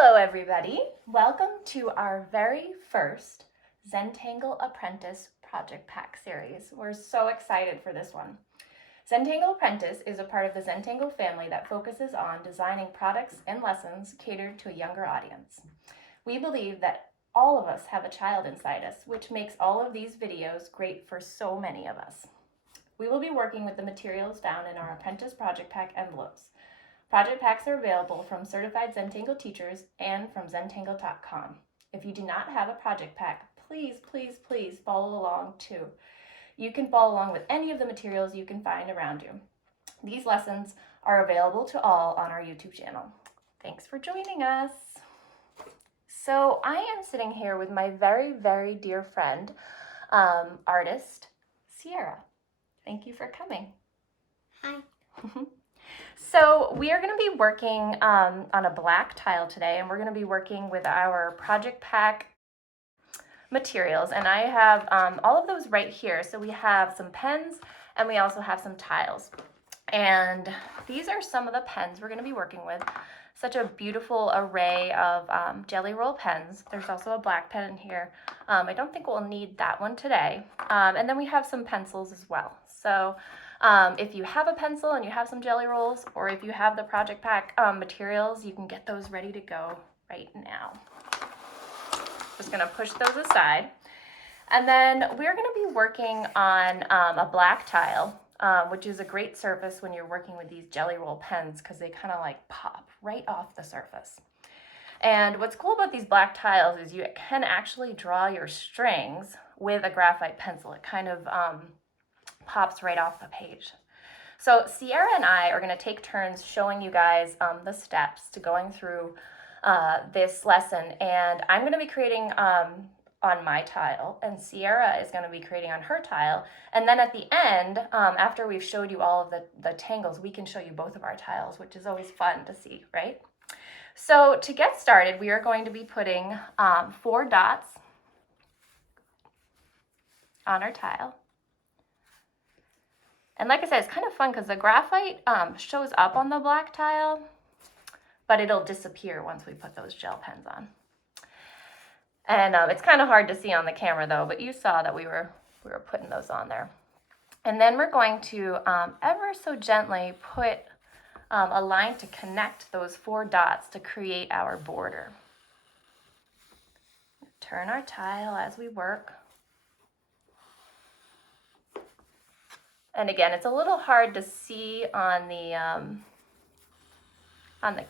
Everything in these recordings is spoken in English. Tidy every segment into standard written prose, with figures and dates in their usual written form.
Hello everybody, welcome to our very first Zentangle Apprentice Project Pack series. We're so excited for this one. Zentangle Apprentice is a part of the Zentangle family that focuses on designing products and lessons catered to a younger audience. We believe that all of us have a child inside us, which makes all of these videos great for so many of us. We will be working with the materials found in our Apprentice Project Pack envelopes. Project packs are available from certified Zentangle teachers and from Zentangle.com. If you do not have a project pack, please follow along too. You can follow along with any of the materials you can find around you. These lessons are available to all on our YouTube channel. Thanks for joining us. So I am sitting here with my very dear friend, artist, Sierra. Thank you for coming. Hi. So we are going to be working on a black tile today, and we're going to be working with our project pack materials, and I have all of those right here. So we have some pens and we also have some tiles, and these are some of the pens we're going to be working with. Such a beautiful array of jelly roll pens. There's also a black pen in here. I don't think we'll need that one today. And then we have some pencils as well. So if you have a pencil and you have some jelly rolls, or if you have the project pack materials, you can get those ready to go right now. Just gonna push those aside. And then we're gonna be working on a black tile, which is a great surface when you're working with these jelly roll pens because they kind of like pop right off the surface. And what's cool about these black tiles is you can actually draw your strings with a graphite pencil. It kind of pops right off the page. So Sierra and I are going to take turns showing you guys the steps to going through this lesson, and I'm going to be creating on my tile, and Sierra is going to be creating on her tile, and then at the end, after we've showed you all of the tangles, we can show you both of our tiles, which is always fun to see, right? So to get started, we are going to be putting 4 dots on our tile. And like I said, it's kind of fun because the graphite shows up on the black tile, but it'll disappear once we put those gel pens on. And it's kind of hard to see on the camera though, but you saw that we were putting those on there. And then we're going to ever so gently put a line to connect those 4 dots to create our border. Turn our tile as we work. And again, it's a little hard to see on the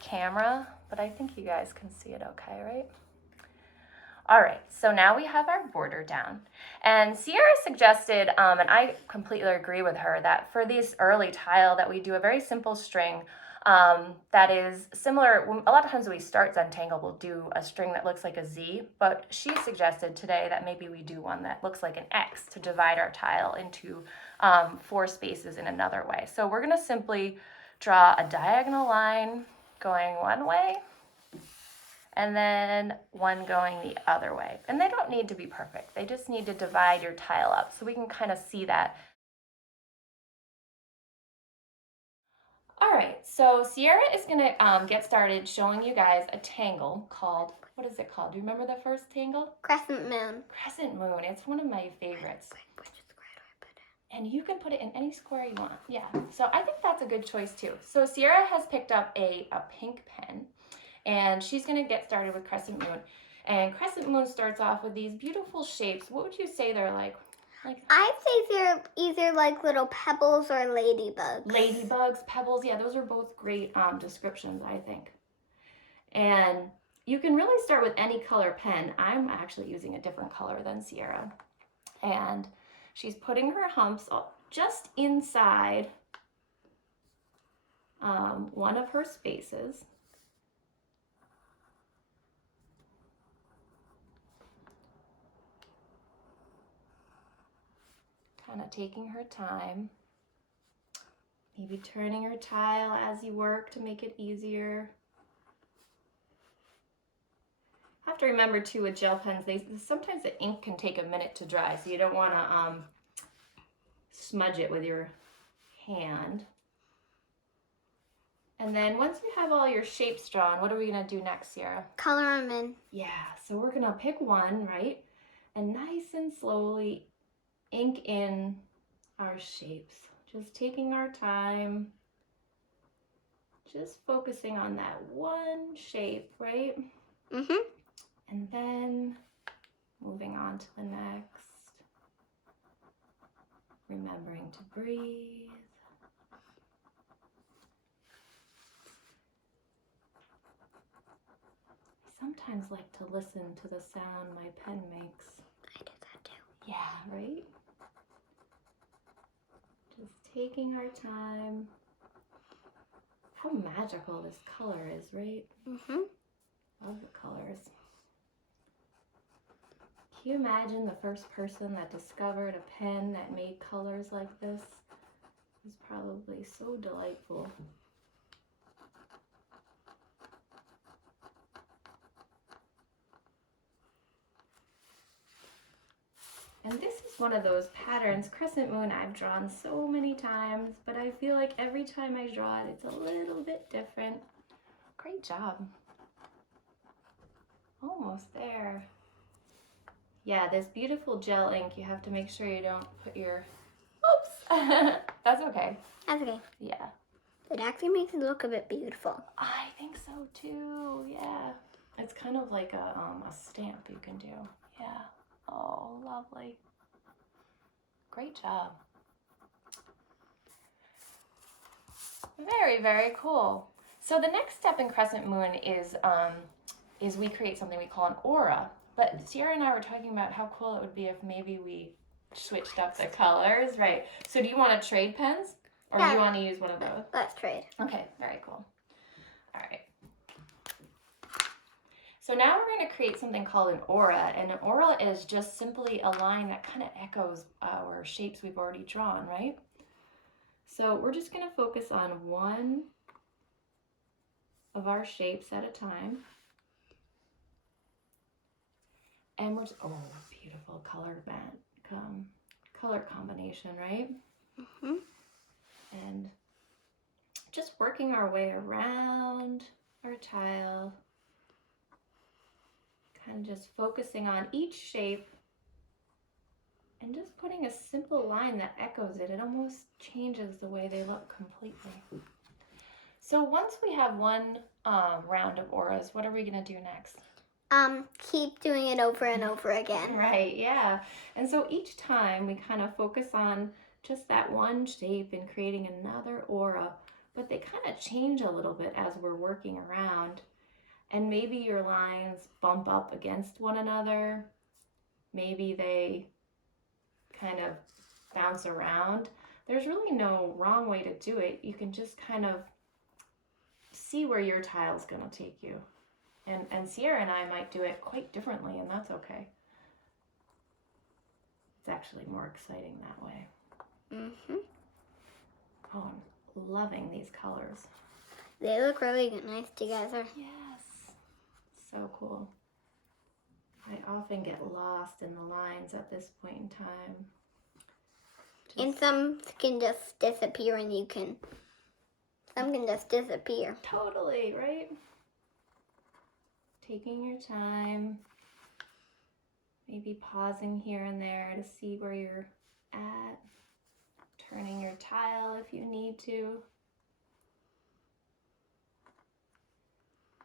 camera, but I think you guys can see it okay, right? All right, so now we have our border down. And Sierra suggested, and I completely agree with her, that for this early tile that we do a very simple string that is similar. A lot of times when we start Zentangle, we'll do a string that looks like a Z, but she suggested today that maybe we do one that looks like an X to divide our tile into 4 spaces in another way. So we're gonna simply draw a diagonal line going one way, and then one going the other way. And they don't need to be perfect. They just need to divide your tile up so we can kind of see that. All right, so Sierra is gonna get started showing you guys a tangle called, what is it called? Do you remember the first tangle? Crescent moon. Crescent moon, it's one of my favorites. Which square do I put it? And you can put it in any square you want, yeah. So I think that's a good choice too. So Sierra has picked up a pink pen, and she's gonna get started with crescent moon. And crescent moon starts off with these beautiful shapes. What would you say they're like? I'd say they're either like little pebbles or ladybugs. Ladybugs, pebbles, yeah, those are both great descriptions, I think. And you can really start with any color pen. I'm actually using a different color than Sierra. And she's putting her humps just inside one of her spaces. Kind of taking her time, maybe turning her tile as you work to make it easier. Have to remember too with gel pens, sometimes the ink can take a minute to dry, so you don't want to smudge it with your hand. And then once you have all your shapes drawn, what are we gonna do next, Sierra? Color them in. Yeah, so we're gonna pick one, right? And nice and slowly ink in our shapes. Just taking our time, just focusing on that one shape, right? Mm-hmm. And then moving on to the next. Remembering to breathe. I sometimes like to listen to the sound my pen makes. I do that too. Yeah, right? Just taking our time. How magical this color is, right? Mm-hmm. Love the colors. Can you imagine the first person that discovered a pen that made colors like this? It was probably so delightful. And this is one of those patterns, crescent moon, I've drawn so many times, but I feel like every time I draw it, it's a little bit different. Great job. Almost there. Yeah, this beautiful gel ink, you have to make sure you don't put your, oops, that's okay. That's okay. Yeah. It actually makes it look a bit beautiful. I think so too, yeah. It's kind of like a stamp you can do, yeah. Oh, lovely. Great job. Very, very cool. So the next step in Crescent Moon is we create something we call an aura. But Sierra and I were talking about how cool it would be if maybe we switched up the colors, right? So do you want to trade pens? Or do you want to use one of those? Let's trade. Okay, very cool. All right. So now we're going to create something called an aura. And an aura is just simply a line that kind of echoes our shapes we've already drawn, right? So we're just going to focus on one of our shapes at a time. And we're just, oh, beautiful color combination, right? Mm-hmm. And just working our way around our tile, kind of just focusing on each shape and just putting a simple line that echoes it. It almost changes the way they look completely. So once we have one round of auras, what are we gonna do next? Keep doing it over and over again. Right, yeah. And so each time we kind of focus on just that one shape and creating another aura, but they kind of change a little bit as we're working around. And maybe your lines bump up against one another. Maybe they kind of bounce around. There's really no wrong way to do it. You can just kind of see where your tile's gonna take you. And Sierra and I might do it quite differently, and that's okay. It's actually more exciting that way. Mm-hmm. Oh, I'm loving these colors. They look really nice together. Yes, so cool. I often get lost in the lines at this point in time. And some can just disappear and some can just disappear. Totally, right? Taking your time, maybe pausing here and there to see where you're at, turning your tile if you need to.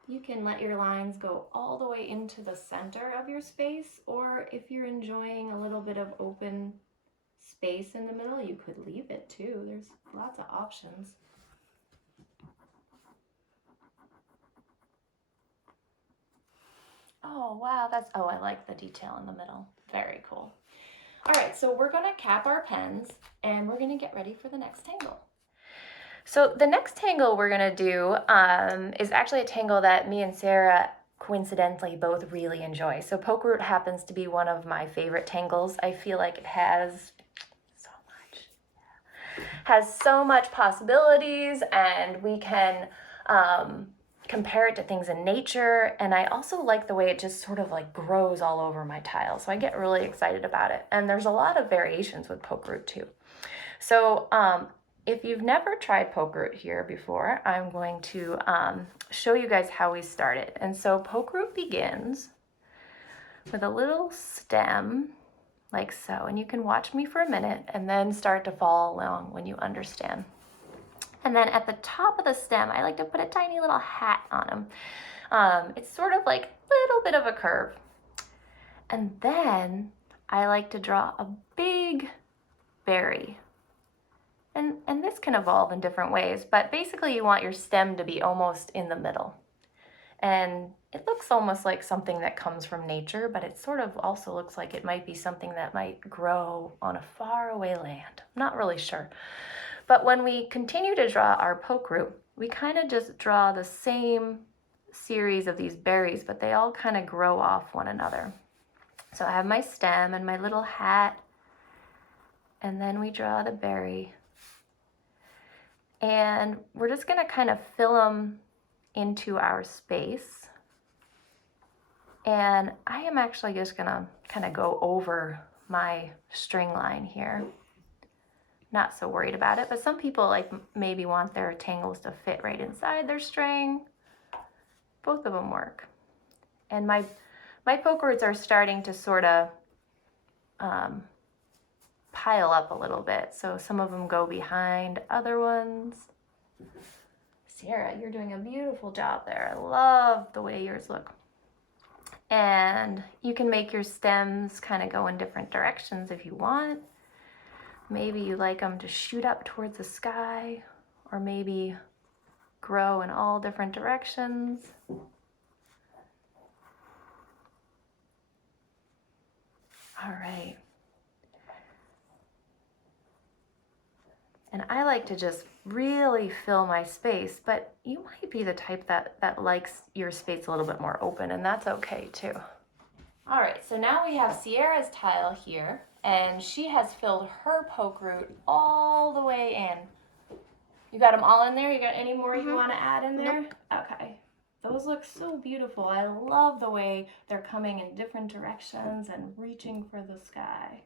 You can let your lines go all the way into the center of your space, or if you're enjoying a little bit of open space in the middle, you could leave it too. There's lots of options. Oh, wow, I like the detail in the middle. Very cool. All right, so we're gonna cap our pens and we're gonna get ready for the next tangle. So the next tangle we're gonna do is actually a tangle that me and Sarah coincidentally both really enjoy. So Pokeroot happens to be one of my favorite tangles. I feel like it has so much possibilities, and we can compare it to things in nature. And I also like the way it just sort of like grows all over my tile. So I get really excited about it. And there's a lot of variations with Pokeroot too. So if you've never tried Pokeroot here before, I'm going to show you guys how we started. And so Pokeroot begins with a little stem like so, and you can watch me for a minute and then start to follow along when you understand. And then at the top of the stem, I like to put a tiny little hat on him. It's sort of like a little bit of a curve. And then I like to draw a big berry. And this can evolve in different ways, but basically you want your stem to be almost in the middle. And it looks almost like something that comes from nature, but it sort of also looks like it might be something that might grow on a faraway land. I'm not really sure. But when we continue to draw our Pokeroot, we kind of just draw the same series of these berries, but they all kind of grow off one another. So I have my stem and my little hat, and then we draw the berry. And we're just gonna kind of fill them into our space. And I am actually just gonna kind of go over my string line here. Not so worried about it, but some people like maybe want their tangles to fit right inside their string. Both of them work. And my Pokeroots are starting to sort of pile up a little bit. So some of them go behind other ones. Sierra, you're doing a beautiful job there. I love the way yours look. And you can make your stems kind of go in different directions if you want. Maybe you like them to shoot up towards the sky, or maybe grow in all different directions. All right. And I like to just really fill my space, but you might be the type that likes your space a little bit more open, and that's okay too. All right, so now we have Sierra's tile here, and she has filled her Pokeroot all the way in. You got them all in there? You got any more you want to add in there? Nope. Okay. Those look so beautiful. I love the way they're coming in different directions and reaching for the sky.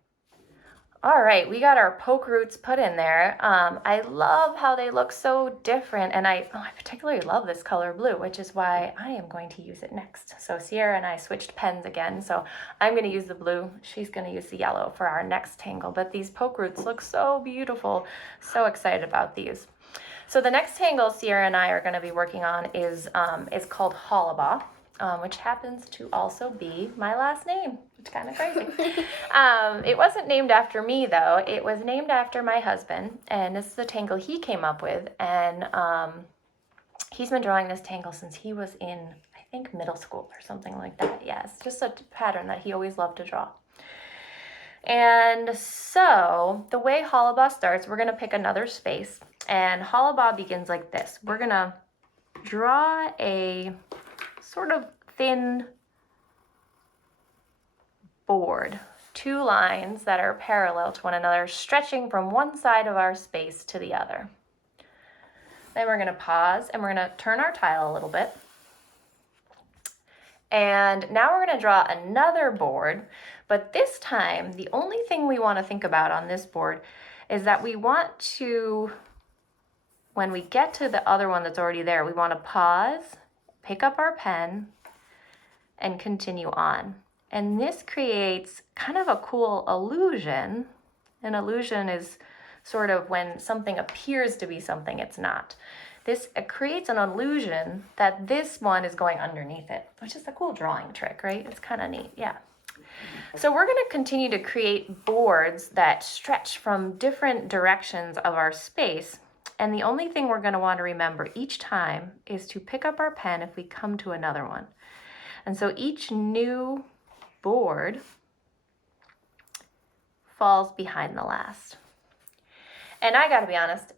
All right, we got our Pokeroots put in there. I love how they look so different, and I particularly love this color blue, which is why I am going to use it next. So Sierra and I switched pens again, so I'm going to use the blue. She's going to use the yellow for our next tangle, but these Pokeroots look so beautiful. So excited about these. So the next tangle Sierra and I are going to be working on is called Holobas, which happens to also be my last name. It's kind of crazy. It wasn't named after me, though. It was named after my husband, and this is the tangle he came up with. And he's been drawing this tangle since he was in, I think, middle school or something like that. Yes, just a pattern that he always loved to draw. And so the way Holobas starts, we're going to pick another space. And Holobas begins like this. We're going to draw a sort of thin board, 2 lines that are parallel to one another, stretching from one side of our space to the other. Then we're going to pause and we're going to turn our tile a little bit. And now we're going to draw another board, but this time the only thing we want to think about on this board is that we want to, when we get to the other one that's already there, we want to pause, pick up our pen, and continue on. And this creates kind of a cool illusion. An illusion is sort of when something appears to be something it's not. This creates an illusion that this one is going underneath it, which is a cool drawing trick, right? It's kind of neat, yeah. So we're going to continue to create boards that stretch from different directions of our space. And the only thing we're going to want to remember each time is to pick up our pen if we come to another one. And so each new board falls behind the last. And I got to be honest,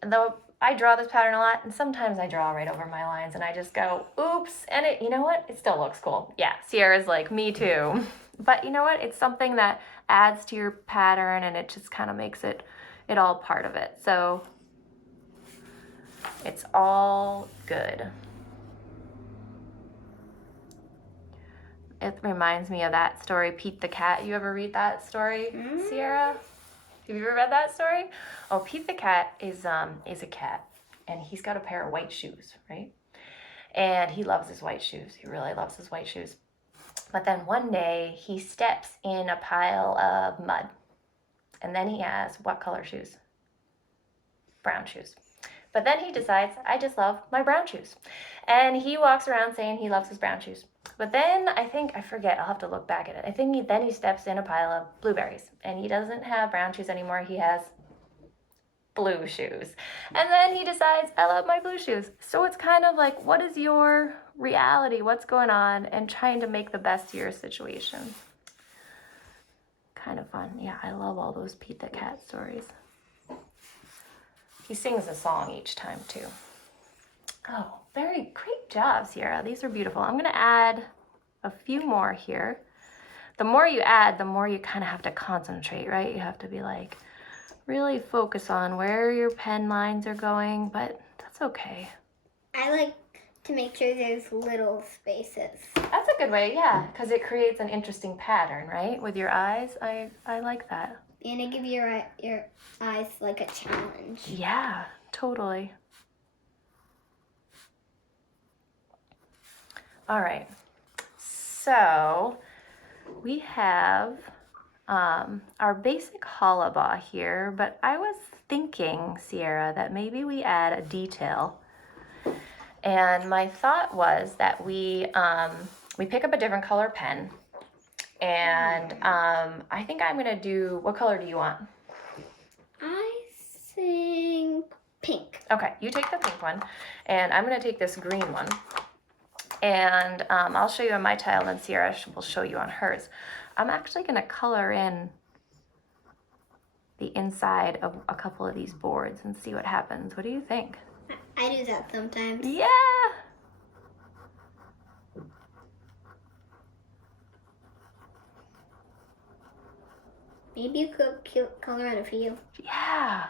though I draw this pattern a lot, and sometimes I draw right over my lines and I just go, oops, and you know what? It still looks cool. Yeah, Sierra's like, me too. But you know what? It's something that adds to your pattern and it just kind of makes it all part of it. So it's all good. It reminds me of that story, Pete the Cat. You ever read that story, Sierra? Have you ever read that story? Oh, Pete the cat is a cat, and he's got a pair of white shoes, right? And he loves his white shoes. He really loves his white shoes. But then one day he steps in a pile of mud, and then he asks, "What color shoes?" "Brown shoes." But then he decides, "I just love my brown shoes." And he walks around saying he loves his brown shoes. But then I forget, I'll have to look back at it. I think then he steps in a pile of blueberries, and he doesn't have brown shoes anymore. He has blue shoes. And then he decides, "I love my blue shoes." So it's kind of like, what is your reality? What's going on? And trying to make the best of your situation. Kind of fun. Yeah, I love all those Pete the Cat stories. He sings a song each time too. Oh, very great job, Sierra. These are beautiful. I'm gonna add a few more here. The more you add, the more you kind of have to concentrate, right? You have to be like, really focus on where your pen lines are going, but that's okay. I like to make sure there's little spaces. That's a good way, yeah, because it creates an interesting pattern, right? With your eyes, I like that. And it gives your eyes like a challenge. Yeah, totally. All right, so we have our basic Holobas here, but I was thinking, Sierra, that maybe we add a detail. And my thought was that we pick up a different color pen, and I think I'm gonna do, what color do you want? I think pink. Okay, you take the pink one, and I'm gonna take this green one. And I'll show you on my tile, and then Sierra will show you on hers. I'm actually gonna color in the inside of a couple of these boards and see what happens. What do you think? I do that sometimes. Yeah! Maybe you could color on a few. Yeah.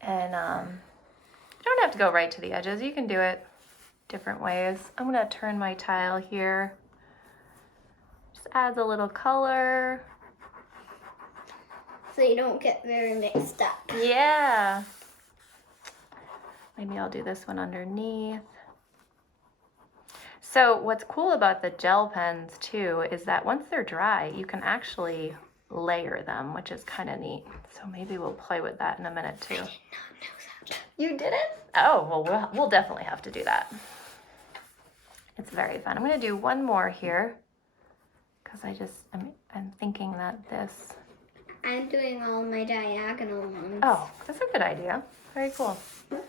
And you don't have to go right to the edges. You can do it different ways. I'm gonna turn my tile here. Just adds a little color. So you don't get very mixed up. Yeah. Maybe I'll do this one underneath. So what's cool about the gel pens too is that once they're dry, you can actually layer them, which is kind of neat. So maybe we'll play with that in a minute too. I did not know that. You didn't? Oh, well, we'll definitely have to do that. It's very fun. I'm gonna do one more here because I'm thinking that this. I'm doing all my diagonal ones. Oh, that's a good idea. Very cool. Very,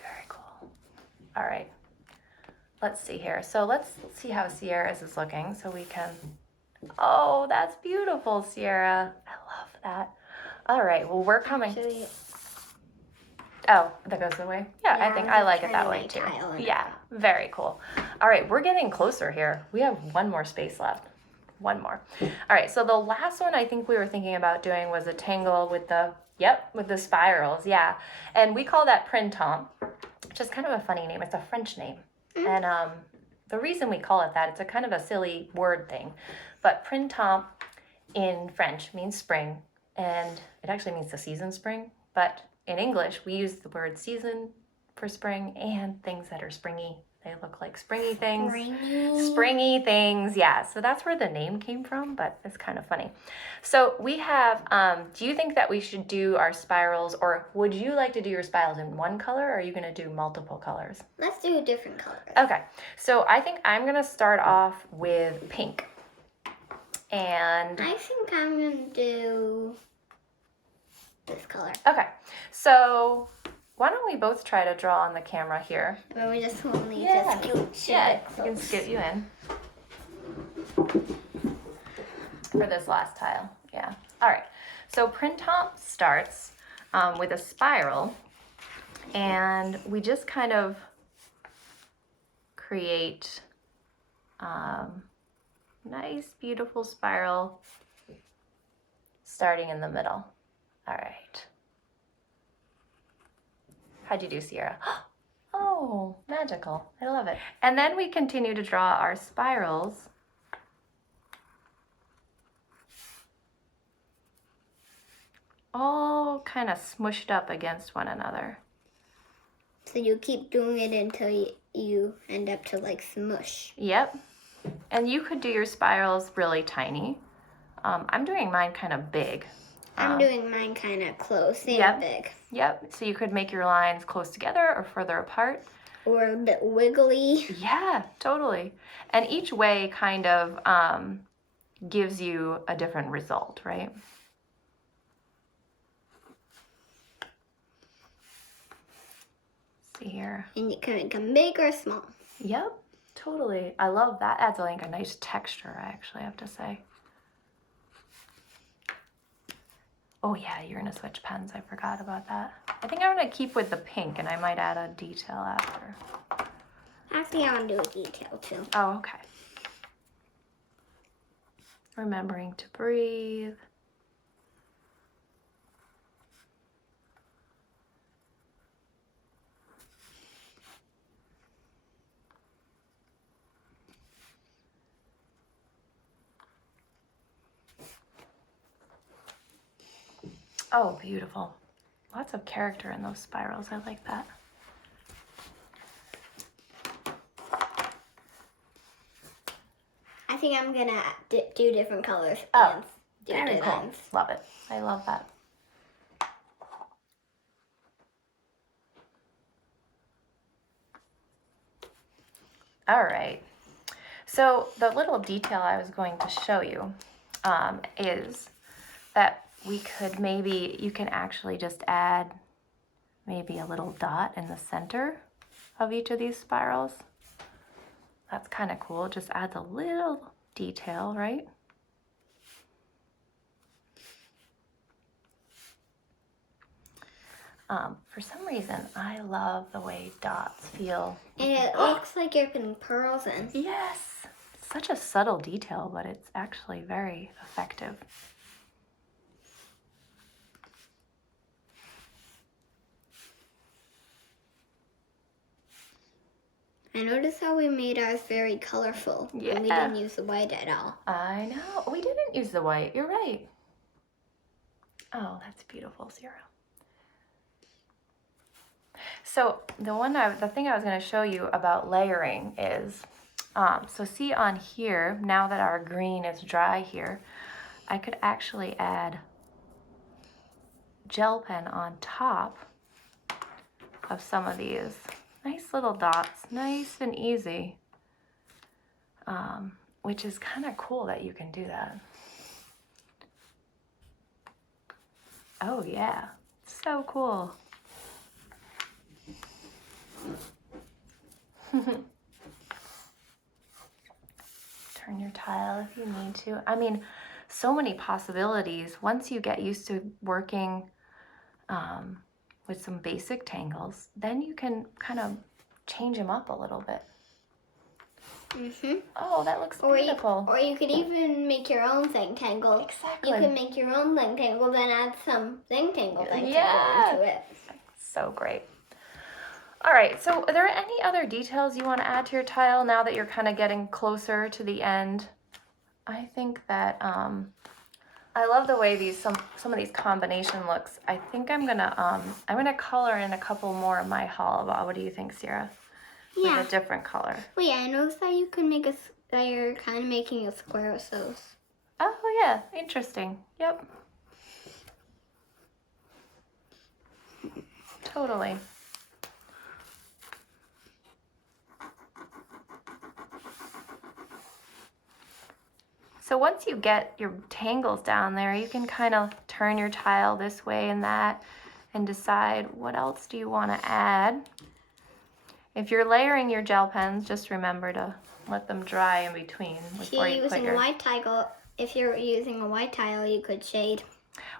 very cool. All right. Let's see here. So let's see how Sierra's is looking so we can. Oh, that's beautiful, Sierra. I love that. All right. Well, we're coming. Actually, Oh, that goes the way? Yeah, I think I like it that way too. Yeah, very cool. All right, we're getting closer here. We have one more space left. One more. All right, so the last one I think we were thinking about doing was a tangle with the spirals, yeah. And we call that Printomp, which is kind of a funny name. It's a French name. And the reason we call it that, it's a kind of a silly word thing. But Printomp in French means spring, and it actually means the season spring, but in English, we use the word season for spring and things that are springy. They look like springy things. Springy things, yeah. So that's where the name came from, but it's kind of funny. So we have, do you think that we should do our spirals, or would you like to do your spirals in one color, or are you gonna do multiple colors? Let's do a different color. Okay, so I think I'm gonna start off with pink. And I think I'm gonna do this color. okay, so why don't we both try to draw on the camera here? But we just want to Yeah. scooch Yeah, it we can close. scoot you in. For this last tile, yeah. All right, so Printomp starts with a spiral, and we just kind of create nice, beautiful spiral starting in the middle. All right. How'd you do, Sierra? Oh, magical. I love it. And then we continue to draw our spirals all kind of smushed up against one another. So you keep doing it until you end up to like smush. Yep. And you could do your spirals really tiny. I'm doing mine kind of big. I'm doing mine kind of close and Yep. big. Yep. So you could make your lines close together or further apart. Or a bit wiggly. Yeah, totally. And each way kind of gives you a different result, right? Let's see here. And it can make them big or small. Yep, totally. I love that. Adds like a nice texture, I actually have to say. Oh yeah, you're gonna switch pens. I forgot about that. I think I'm gonna keep with the pink and I might add a detail after. Actually, I want to do a detail too. Oh, okay. Remembering to breathe. Oh, beautiful. Lots of character in those spirals. I like that. I think I'm gonna do different colors. Oh, and do very cool. designs. Love it. I love that. All right. So the little detail I was going to show you is that we could maybe, you can actually just add maybe a little dot in the center of each of these spirals. That's kind of cool. It just adds a little detail, right? For some reason, I love the way dots feel. And it looks like you're putting pearls in. Yes, such a subtle detail, but it's actually very effective. I noticed how we made ours very colorful. Yeah. And we didn't use the white at all. I know. We didn't use the white. You're right. Oh, that's beautiful, Zero. So the thing I was going to show you about layering is, so see on here, now that our green is dry here, I could actually add gel pen on top of some of these. Nice little dots, nice and easy, which is kind of cool that you can do that. Oh yeah, so cool. Turn your tile if you need to. I mean, so many possibilities. Once you get used to working with some basic tangles, then you can kind of change them up a little bit. Oh, that looks beautiful. Or you could even make your own Zentangle. Exactly. You could make your own Zentangle, then add some Zentangle Yeah. into it. So great. All right, so are there any other details you want to add to your tile now that you're kind of getting closer to the end? I think that I love the way some of these combination looks. I think I'm gonna color in a couple more of my Holobas. What do you think, Sierra? Yeah. With a different color. Well, yeah, I noticed that you can make that you're kind of making a square with those. Oh yeah, interesting. Yep. Totally. So once you get your tangles down there, you can kind of turn your tile this way and that and decide what else do you want to add. If you're layering your gel pens, just remember to let them dry in between before you put your... If you're using a white tile, you could shade.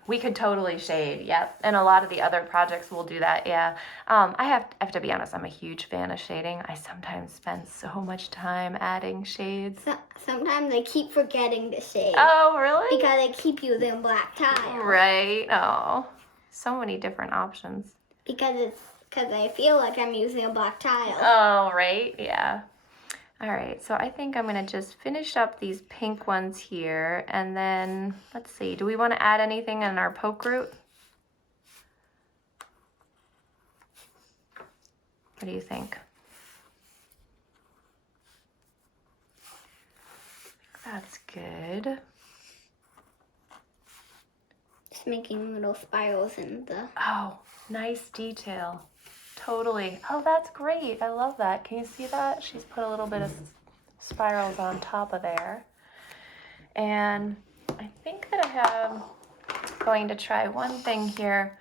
We could totally shade, yep. And a lot of the other projects will do that, yeah. I have to be honest, I'm a huge fan of shading. I sometimes spend so much time adding shades. Sometimes I keep forgetting to shade. Oh, really? Because I keep using black tile. Right, oh. So many different options. Because I feel like I'm using a black tile. Oh, right, yeah. All right, so I think I'm gonna just finish up these pink ones here, and then, let's see, do we wanna add anything in our Pokeroot? What do you think? That's good. Just making little spirals in the... Oh, nice detail. Totally. Oh, that's great. I love that. Can you see that? She's put a little bit of spirals on top of there. And I think that I'm going to try one thing here.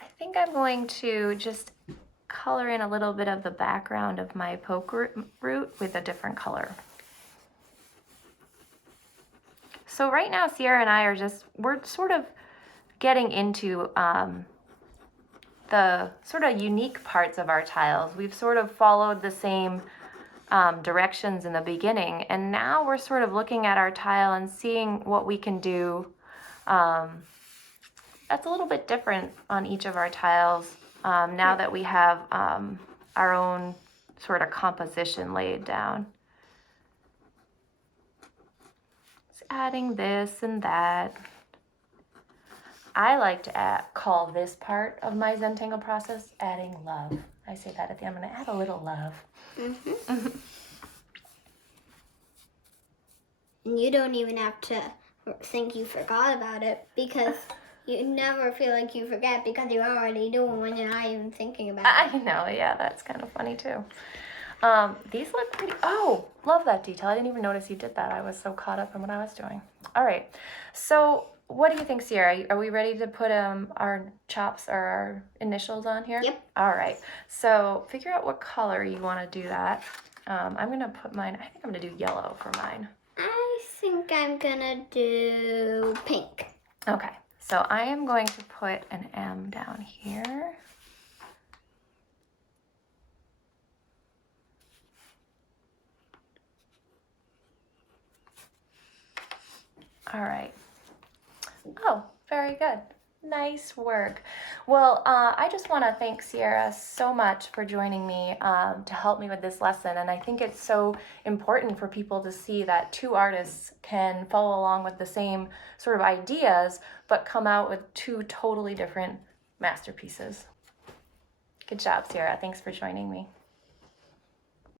I think I'm going to just color in a little bit of the background of my Pokeroot with a different color. So right now, Sierra and I we're sort of getting into the sort of unique parts of our tiles. We've sort of followed the same directions in the beginning, and now we're sort of looking at our tile and seeing what we can do that's a little bit different on each of our tiles now that we have our own sort of composition laid down. Just adding this and that. I like to call this part of my Zentangle process adding love. I say that at the end. I'm going to add a little love. Mm-hmm. And you don't even have to think you forgot about it, because you never feel like you forget, because you're already doing when you're not even thinking about it. I know, yeah, that's kind of funny too. These look pretty, oh, love that detail. I didn't even notice you did that. I was so caught up in what I was doing. All right, so what do you think, Sierra? Are we ready to put our chops or our initials on here? Yep. All right, so figure out what color you want to do that. I'm gonna put mine, I think I'm gonna do yellow for mine. I think I'm gonna do pink. Okay, so I am going to put an M down here. All right. Oh, very good. Nice work. Well, I just want to thank Sierra so much for joining me to help me with this lesson. And I think it's so important for people to see that two artists can follow along with the same sort of ideas, but come out with two totally different masterpieces. Good job, Sierra. Thanks for joining me.